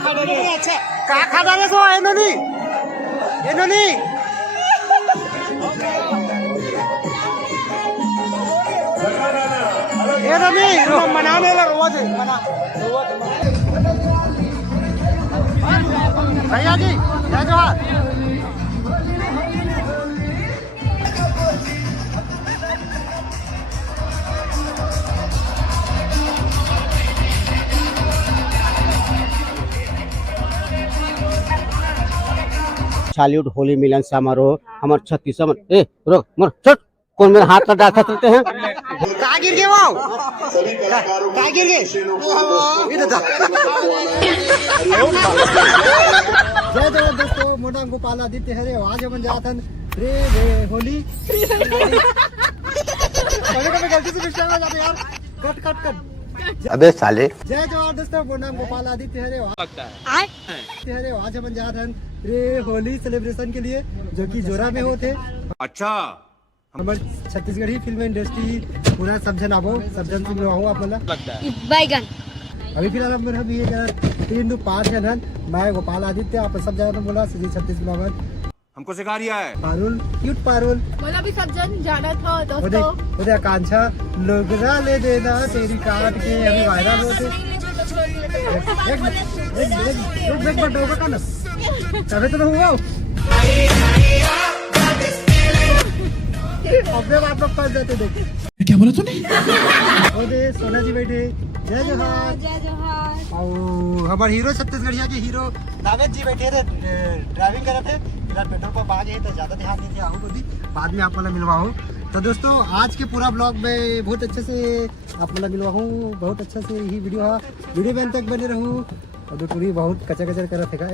अच्छा का खाना है सो एनोनी एनोनी एनोनी मनाने ला रोज मना भैया जी जय जवाहर सैल्यूट होली मिलन समारोह हमारे 36 ए रुक मर छोड़ कौन मेरे हाथ लगा सकते हैं कहाँ गिर गए वो कहाँ गिर गए जय जवाहर दोस्तों मोटा गोपाल आदित्य हरे आज हम जातन रे होली कभी गलती से मिस्टेक हो जाते यार कट कट कट अबे साले जय जवाहर दोस्तों मोटा गोपाल आदित्य हरे हरे आज हम जातन रे होली सेलिब्रेशन के लिए जो कि जोरा में होते अच्छा हमारे छत्तीसगढ़ी फिल्म इंडस्ट्री पूरा समझन आबो सबजन से हो आप बोला बैगन अभी फिलहाल हम ये 3-5 जन मैं गोपाल आदित्य आप सब जगह बोला श्री छत्तीसगढ़ हमको सिखा रिया है पारुल क्यूट पारुल बोला भी सब जन जाना था दोस्तों उधर आकांक्षा लोगरा ले देना तेरी काट के अभी वायरल होते एक डोबा का ना तबे तो हुआ अबे आप लोग फंस जाते देख क्या बोला तूने ओदे सोना जी बैठे जय जोहार जय जोहार और हमारे हीरो छत्तीसगढ़िया के हीरो दावेद जी बैठे थे ड्राइविंग कर रहे थे फिलहाल पेट्रोल पंप आ गए तो ज्यादा ध्यान दीजिए आओ खुद बाद में आप वाला मिलवाऊँ तो दोस्तों आज के पूरा ब्लॉग में बहुत अच्छे से आप वाला मिलवाऊँ बहुत अच्छा से यही वीडियो है वीडियो में तक बने रहूँ और पूरी बहुत कचा कचर कर रखेगा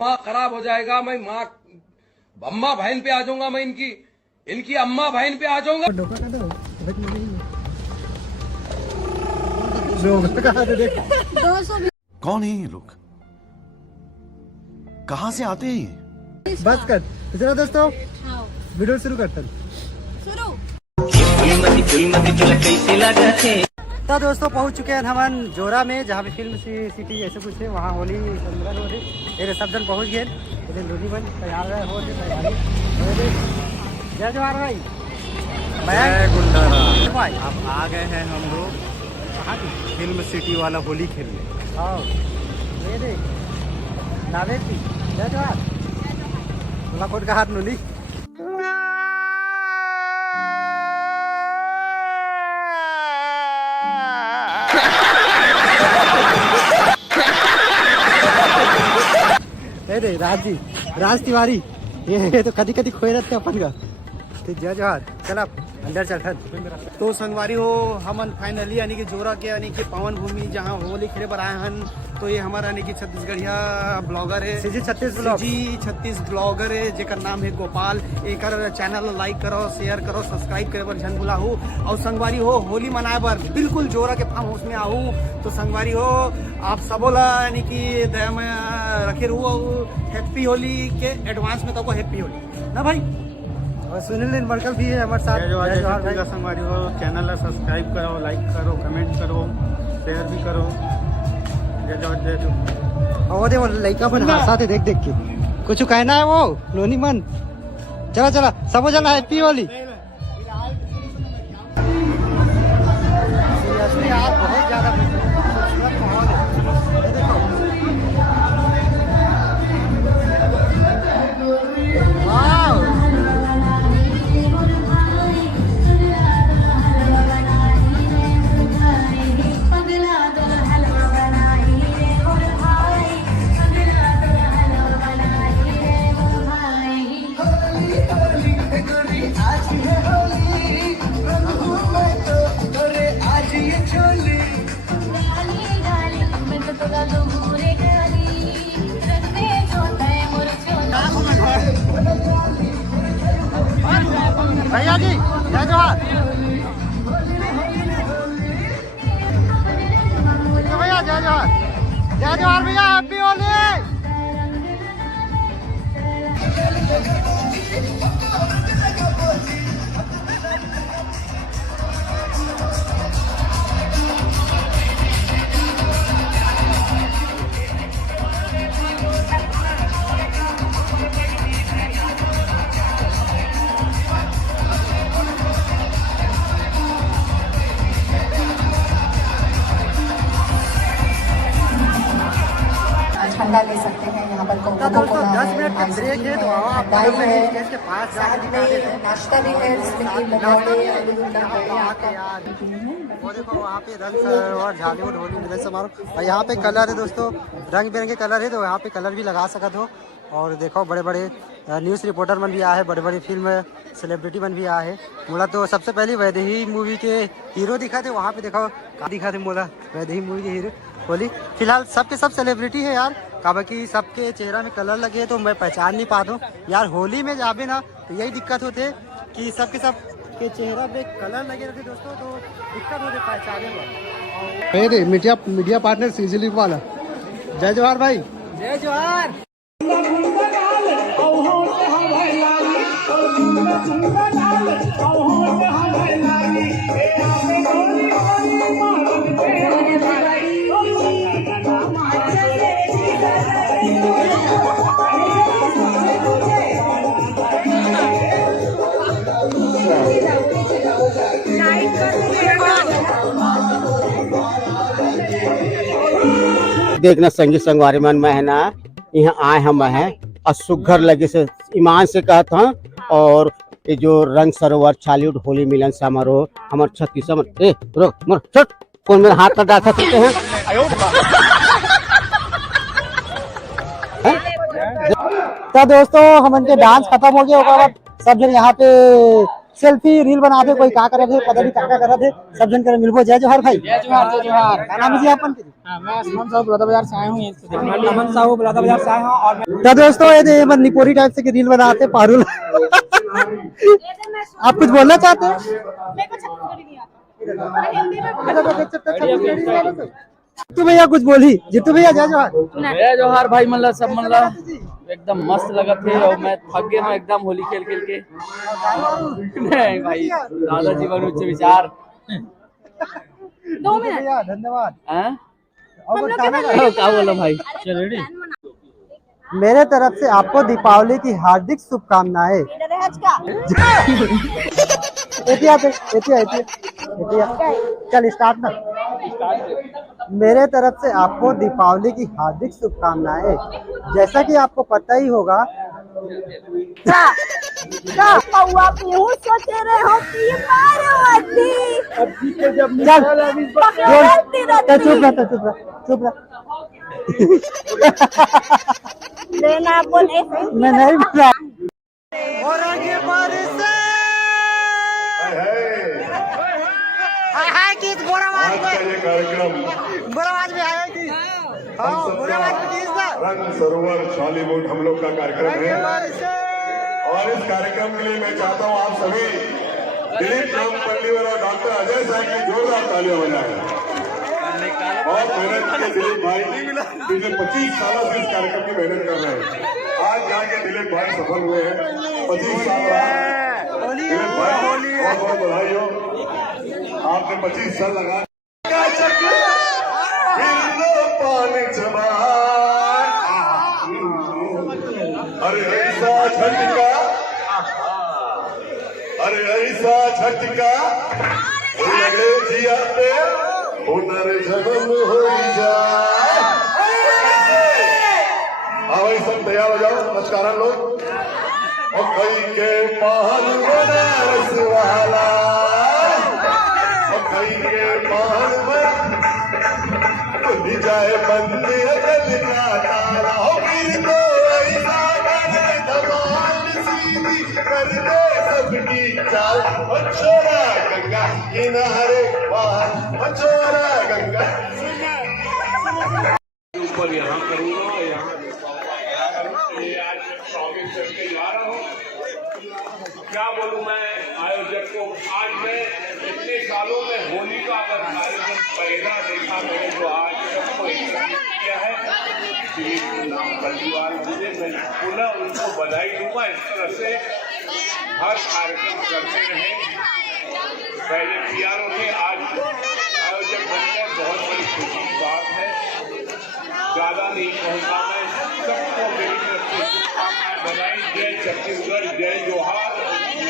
माँ खराब हो जाएगा मैं माँ अम्मा बहन पे आ जाऊंगा मैं इनकी अम्मा बहन पे आ जाऊंगा डोका का दो लोग कहा तो देख 220 कौन है ये लोग कहाँ से आते हैं बस कर तो चलो दोस्तों वीडियो शुरू करते हैं शुरू तो दोस्तों पहुंच चुके हैं हम जोरा में जहाँ पे फिल्म सिटी ऐसे कुछ है वहाँ होली संबल हो रही ये सब जन पहुँच गए इधर लोनी बन तैयार हो जय जवाहर भाई जय गुंडारा भाई अब आ गए हैं हम लोग कहाँ की फिल्म सिटी वाला होली खेलने आओ ये देख नावेद जी जय जवाहर लखोट का हाथ नूली राज तिवारी ये तो कदी कदी खोए रहते अपन का तो जय जवाहर चल आप अंदर चल तो संगवारी हो हमन फाइनली यानी कि जोरा के यानी कि पावन भूमि जहाँ होली खेले पर आए हन तो ये हमारा यानी कि छत्तीसगढ़िया ब्लॉगर है सीजी 36 ब्लॉगर है जेकर नाम है गोपाल एक चैनल लाइक करो शेयर करो सब्सक्राइब करे पर झन भुला हो और संगवारी हो होली मनाए पर बिल्कुल जोरा के फार्म हाउस में आहू तो संगवारी हो आप सबोला यानी कि दया में रखे रहो हैप्पी होली के एडवांस में तो हैप्पी होली ना भाई और सुनील मड़कल भी है हमारे साथ जय जवाहर भाई संगवारी हो चैनल सब्सक्राइब करो लाइक करो कमेंट करो शेयर भी करो जय जवाहर जय जवाहर और वो लड़का बन हंसाते देख देख के कुछ कहना है वो लोनी मन चला चला सब चला हैप्पी होली बहुत ज्यादा खूबसूरत माहौल है ये देखो वाव भैया जी जय जवाहर भैया जय जवाहर भैया हैप्पी होली ठंडा ले सकते हैं यहाँ पर तो कोको दोस्तों कोला 10 मिनट का ब्रेक है, तो आप डाई है, स्टेज के पास जाके साथ दिखा देते में हैं। नाश्ता भी है जिसमें कि मोमोड़े आलू का वो देखो वहाँ पे रंग और झालीवुड होली मिलन समारोह, और यहाँ पे कलर है दोस्तों, रंग बिरंगे कलर है, तो यहाँ पे कलर भी लगा सकते हो। और देखो बड़े बड़े न्यूज़ रिपोर्टर मन भी आए हैं, बड़े बड़े फिल्म सेलिब्रिटी मन भी आए हैं। मोला तो सबसे पहले वैदेही मूवी के हीरो दिखा थे, वहाँ पे देखो कहाँ दिखा थे मोला वैदेही मूवी के हीरो होली। फिलहाल सबके सब सेलिब्रिटी है यार, बाकी सबके चेहरा में कलर लगे तो मैं पहचान नहीं पाता हूँ यार। होली में जाबे ना तो यही दिक्कत होते कि सबके सब के चेहरा पे कलर लगे रहते दोस्तों, तो दिक्कत होती पहचाने में। मीडिया पार्टनर सीजली वाला जय जोहार भाई, जय जोहार। देखना संगीत संगवारी मन में है ना, यहाँ आए हम हैं और सुघर लगे से ईमान से कहता हूँ। और ये जो रंग सरोवर छालीवुड होली मिलन समारोह हमारे छत्तीस कौन मेरे हाथ में डाल सकते हैं। तो दोस्तों हम के डांस खत्म हो गया होगा, सब जन यहाँ पे सेल्फी रील बनाते, कोई का करे थे पता नहीं का करे थे, सब जन करे मिलबो। जय जोहार भाई, जय जोहार, जय जोहार। क्या नाम है जी आपन? मैं सुमन साहू बलौदा बाजार से आया हूँ। सुमन साहू बलौदा बाजार से आया हूँ। और तो दोस्तों ये निपोरी टाइप से रील बनाते पारुल। आप कुछ बोलना चाहते हैं? जितू भैया कुछ बोली, जितू भैया जय जोहार। जय जोहार भाई, मतलब सब मतलब एकदम मस्त लगा थे और मैं थक गया हूँ एकदम होली खेल खेल के। नहीं भाई, दादा जीवन उच्च विचार। 2 मिनट धन्यवाद। क्या बोलो भाई, चलो रेडी। मेरे तरफ से आपको दीपावली की हार्दिक शुभकामनाएं। चल स्टार्ट ना। मेरे तरफ से आपको दीपावली की हार्दिक शुभकामनाएं। जैसा कि आपको पता ही होगा, चुप रह। मैं नहीं बोला। और आगे बारिश हाय की गोरा आवाज में आया कि गोरा आवाज में रंग सरोवर छालीवुड हम लोग का कार्यक्रम है, और इस कार्यक्रम के लिए मैं चाहता हूँ आप सभी दिलीप रामपल्लीवर और डॉक्टर अजय साहब की जोरदार तालियां बजाएं। और मेहनत के दिलीप भाई पिछले 25 सालों से इस कार्यक्रम की मेहनत कर रहे हैं। आज जाके दिलीप भाई सफल हुए हैं। 25 साल दिलीप भाई बहुत बहुत बधाई हो, आपने 25 साल लगा। पानी जमा, अरे ऐसा झटका, अरे ऐसा झटका लगे जिया पे पुनर्जन्म हो जाए। हाँ भाई सब तैयार हो जाओ, नमस्कार लोग। और कई के पान बनारस वाला, और कई के पान खुल जाए मंदिर जल का ताला। हो फिर तो ऐसा करे धमाल सीधी कर दे सबकी चाल। और छोड़ा गंगा किनारे पार, और छोड़ा गंगा ऊपर यहाँ करूँगा, यहाँ करके जा रहा हूँ। क्या बोलूँ मैं आयोजक को, आज मैं इतने सालों में होली का अगर आयोजन पहला देखा मैंने, जो आज सबको किया है परिवार मुझे, मैं पुनः उनको बधाई दूंगा। इस तरह से हर कार्यक्रम करते रहे, पहले तैयार होते, आज आयोजक बनकर बहुत बड़ी खुशी की बात है। ज्यादा नहीं कहूँगा मैं, सबको मेरी तरफ से शुभकामनाएं, बधाई। जय छत्तीसगढ़, जय जोहार,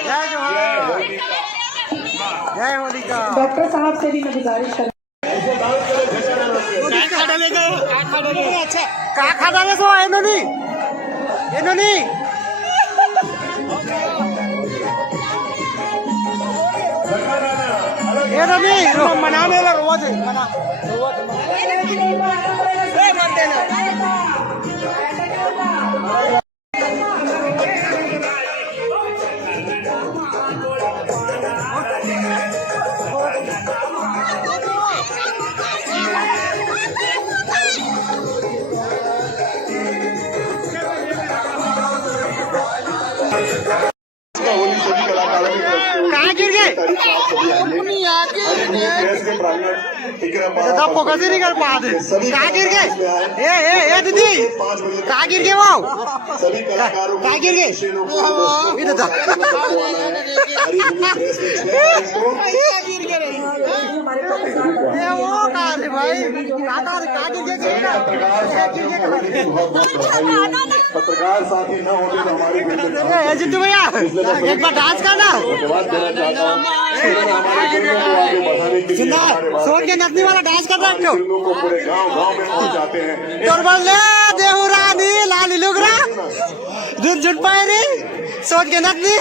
जय होलिका, जय होलिका। डॉक्टर साहब से भी मैं गुजारिश कर अच्छा का खा डाले सो एनोनी मनाने ला रोज मना होली सभी कलाकारों की कहाँ गिर गए दादा फोकस ही नहीं कर पा रहे कहाँ गिर गए ए दीदी कहाँ गिर गए वो सभी कलाकारों कहाँ गिर गए ये दादा ये वो कहाँ थे भाई कहाँ गिर गए पत्रकार साथी न होते तो हमारी जितू भैया एक बार डांस करना धन्यवाद देना चाहता हूँ आगे बढ़ाने के लिए सोच के नथनी वाला डांस कर रहे हो फिल्मों को पूरे गांव में पहुंचाते हैं तोरबल ले देहू रानी लाली लुगरा जुट पाए रे सोच के नथनी